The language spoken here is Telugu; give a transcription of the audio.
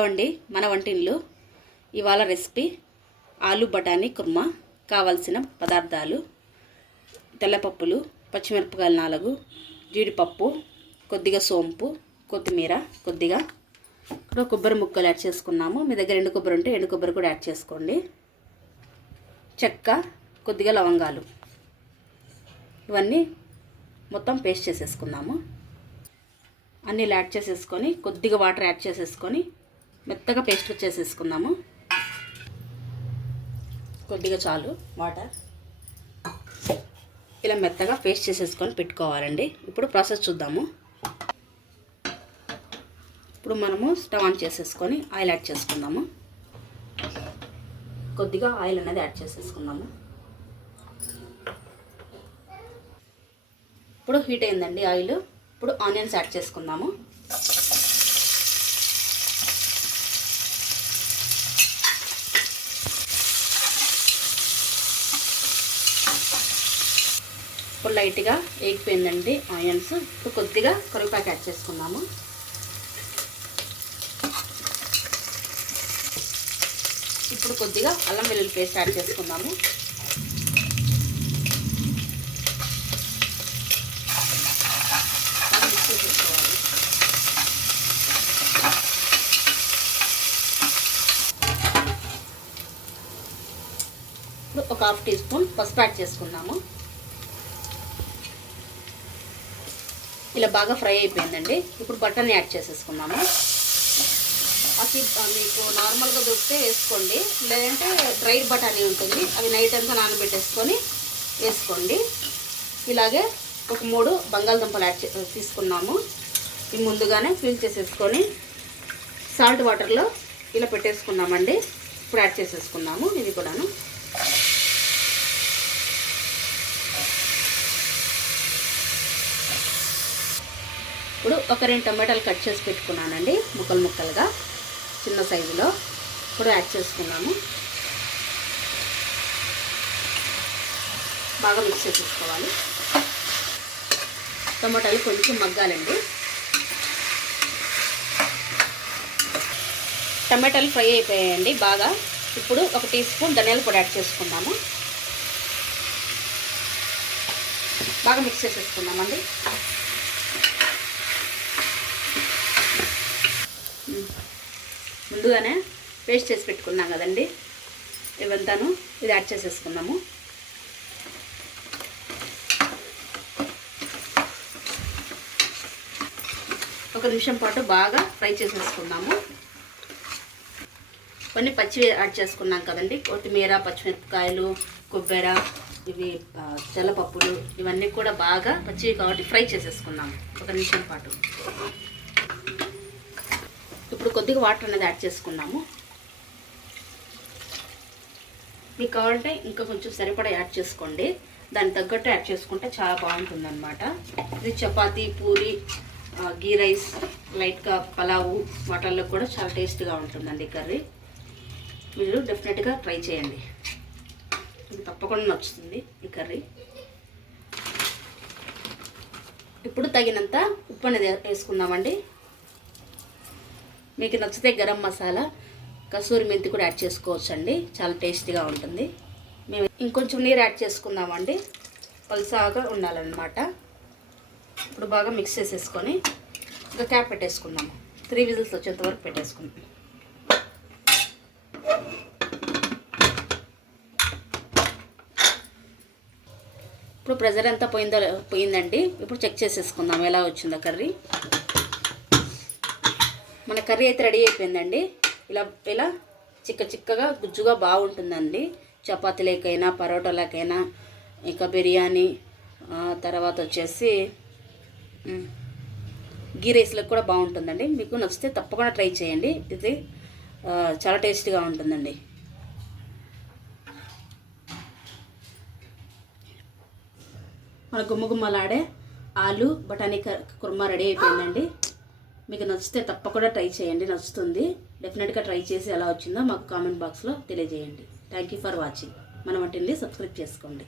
హలో అండి మన వంటిల్లు. ఇవాళ రెసిపీ ఆలు బఠానీ కుర్మా కావలసిన పదార్థాలు. తెల్లపప్పులు పచ్చిమిరపకాయలు నాలుగు జీడిపప్పు కొద్దిగా సోంపు కొత్తిమీర కొద్దిగా ఇక్కడ కొబ్బరి ముక్కలు యాడ్ చేసుకున్నాము. మీ దగ్గర ఎండు కొబ్బరి ఉంటే ఎండు కొబ్బరి కూడా యాడ్ చేసుకోండి. చెక్క కొద్దిగా లవంగాలు. ఇవన్నీ మొత్తం పేస్ట్ చేసేసుకున్నాము. అన్నీ యాడ్ చేసేసుకొని కొద్దిగా వాటర్ యాడ్ చేసేసుకొని మెత్తగా పేస్ట్ చేసేసుకుందాము కొద్దిగా చాలు వాటర్. ఇలా మెత్తగా పేస్ట్ చేసేసుకొని పెట్టుకోవాలండి. ఇప్పుడు ప్రాసెస్ చూద్దాము. ఇప్పుడు మనము స్టవ్ ఆన్ చేసేసుకొని ఆయిల్ యాడ్ చేసుకుందాము. కొద్దిగా ఆయిల్ అనేది యాడ్ చేసేసుకుందాము. ఇప్పుడు హీట్ అయిందండి ఆయిల్. ఇప్పుడు ఆనియన్స్ యాడ్ చేసుకుందాము. ఇప్పుడు లైట్గా వేగిపోయిందండి ఆనియన్స్. ఇప్పుడు కొద్దిగా కరివేపాకు యాడ్ చేసుకుందాము. ఇప్పుడు కొద్దిగా అల్లం వెల్లుల్లి పేస్ట్ యాడ్ చేసుకుందాము. ఇప్పుడు ఒక హాఫ్ టీ స్పూన్ పసుపు యాడ్ చేసుకుందాము. ఇలా బాగా ఫ్రై అయిపోయిందండి. ఇప్పుడు బటర్ని యాడ్ చేసేసుకున్నాము అది మీకు నార్మల్గా దొరికితే వేసుకోండి. లేదంటే డ్రైడ్ బటానీ ఉంటుంది. అవి నైట్ అంతా నానబెట్టేసుకొని వేసుకోండి. ఇలాగే ఒక మూడు బంగాళదుంపలు యాడ్ చే తీసుకున్నాము. ఇవి ముందుగానే ఫిల్ చేసేసుకొని సాల్ట్ వాటర్లో ఇలా పెట్టేసుకున్నామండి. ఇప్పుడు యాడ్ చేసేసుకున్నాము ఇది కూడాను. ఒక రెండు టమాటాలు కట్ చేసి పెట్టుకున్నానండి ముక్కలు ముక్కలుగా. చిన్న సైజులో ఇప్పుడు యాడ్ చేసుకున్నాము. బాగా మిక్స్ చేసేసుకోవాలి. టమాటాలు కొంచెం మగ్గాలండి. టమాటాలు ఫ్రై అయిపోయాయండి బాగా. ఇప్పుడు ఒక టీ స్పూన్ ధనియాల పొడి యాడ్ చేసుకున్నాము బాగా మిక్స్ చేసేసుకున్నామండి ముందుగానే పేస్ట్ చేసి పెట్టుకున్నాం కదండి. ఇవంతాను ఇది యాడ్ చేసేసుకున్నాము ఒక నిమిషం పాటు బాగా ఫ్రై చేసేసుకున్నాము కొన్ని పచ్చి యాడ్ చేసుకున్నాం కదండి. కొత్తిమీర పచ్చిమిరపకాయలు కొబ్బరి ఇవి తెల్లపప్పులు ఇవన్నీ కూడా బాగా పచ్చివి కాబట్టి ఫ్రై చేసేసుకున్నాము ఒక నిమిషం పాటు. ఇప్పుడు కొద్దిగా వాటర్ అనేది యాడ్ చేసుకున్నాము మీకు కావాలంటే ఇంకా కొంచెం సరిపడా యాడ్ చేసుకోండి. దానికి తగ్గట్టు యాడ్ చేసుకుంటే చాలా బాగుంటుంది అనమాట ఇది చపాతీ పూరి గీ రైస్ లైట్గా పలావు వాటర్లో కూడా చాలా టేస్ట్గా ఉంటుందండి కర్రీ. మీరు డెఫినెట్గా ట్రై చేయండి. తప్పకుండా నచ్చుతుంది ఈ కర్రీ. ఇప్పుడు తగినంత ఉప్పు అనేది వేసుకుందామండి. మీకు నచ్చితే గరం మసాలా కసూరి మెంతి కూడా యాడ్ చేసుకోవచ్చు అండి చాలా టేస్టీగా ఉంటుంది. మేము ఇంకొంచెం నీరు యాడ్ చేసుకుందామండి. పలుసాగా ఉండాలన్నమాట. ఇప్పుడు బాగా మిక్స్ చేసేసుకొని ఇంకా క్యాప్ పెట్టేసుకుందాము త్రీ విజిల్స్ వచ్చేంత వరకు పెట్టేసుకుందాం. ఇప్పుడు ప్రెజర్ ఎంత పోయిందో పోయిందండి. ఇప్పుడు చెక్ చేసేసుకుందాం ఎలా వచ్చిందో కర్రీ. మన కర్రీ అయితే రెడీ అయిపోయిందండి. ఇలా ఇలా చిక్క చిక్కగా గుజ్జుగా బాగుంటుందండి. చపాతీలకైనా పరోటాలకైనా ఇంకా బిర్యానీ తర్వాత వచ్చేసి గీ రైస్లకు కూడా బాగుంటుందండి. మీకు నచ్చితే తప్పకుండా ట్రై చేయండి. ఇది చాలా టేస్టీగా ఉంటుందండి. మన గుమ్మగుమ్మలాడే ఆలు బఠానీ కుర్మా రెడీ అయిపోయిందండి. మీకు నచ్చితే తప్పకుండా ట్రై చేయండి నచ్చుతుంది. డెఫినెట్గా ట్రై చేసి ఎలా వచ్చిందో మాకు కామెంట్ బాక్స్లో తెలియజేయండి. థ్యాంక్ యూ ఫర్ వాచింగ్ మన వంటిని సబ్స్క్రైబ్ చేసుకోండి.